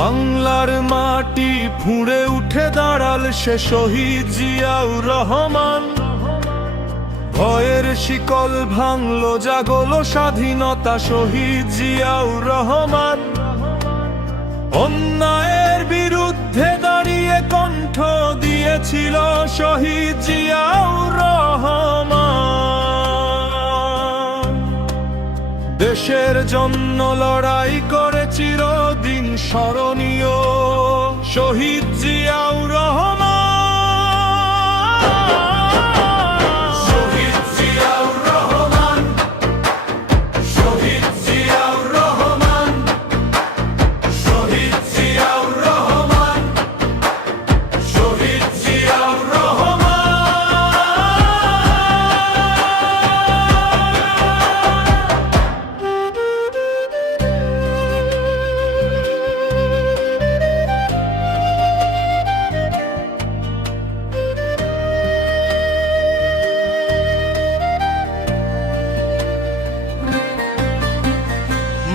বাংলার মাটি ফুঁড়ে উঠে দাঁড়াল সে শহীদ জিয়াউর রহমান। ভয়ের শিকল ভাঙলো, জাগলো স্বাধীনতা, শহীদ জিয়াউর রহমান। অন্যায়ের বিরুদ্ধে দাঁড়িয়ে কণ্ঠ দিয়েছিল শহীদ জিয়াউর রহমান। দেশের জন্য লড়াই করে চিরদিন স্মরণীয় শহীদ জিয়াউর রহমান।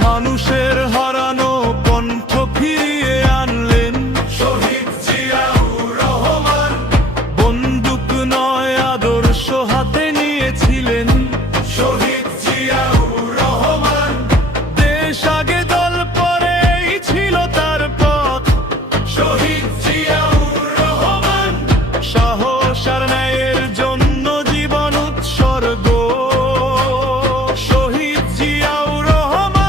মানুষের হারানো কণ্ঠ ফিরিয়ে আনলেন শহীদ জিয়াউর রহমান। বন্দুক নয় আদর্শ হাতে নিয়েছিলেন শহীদ জিয়াউর রহমান। দেশ আগে দল পরেই ছিল তার পথ শহীদ জিয়াউর রহমান। সাহস আর ন্যায়ের জন্য জীবন উৎসর্গ শহীদ জিয়াউর রহমান।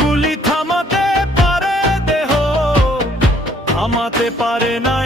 গুলি থামাতে পারে দেহ, থামাতে পারে না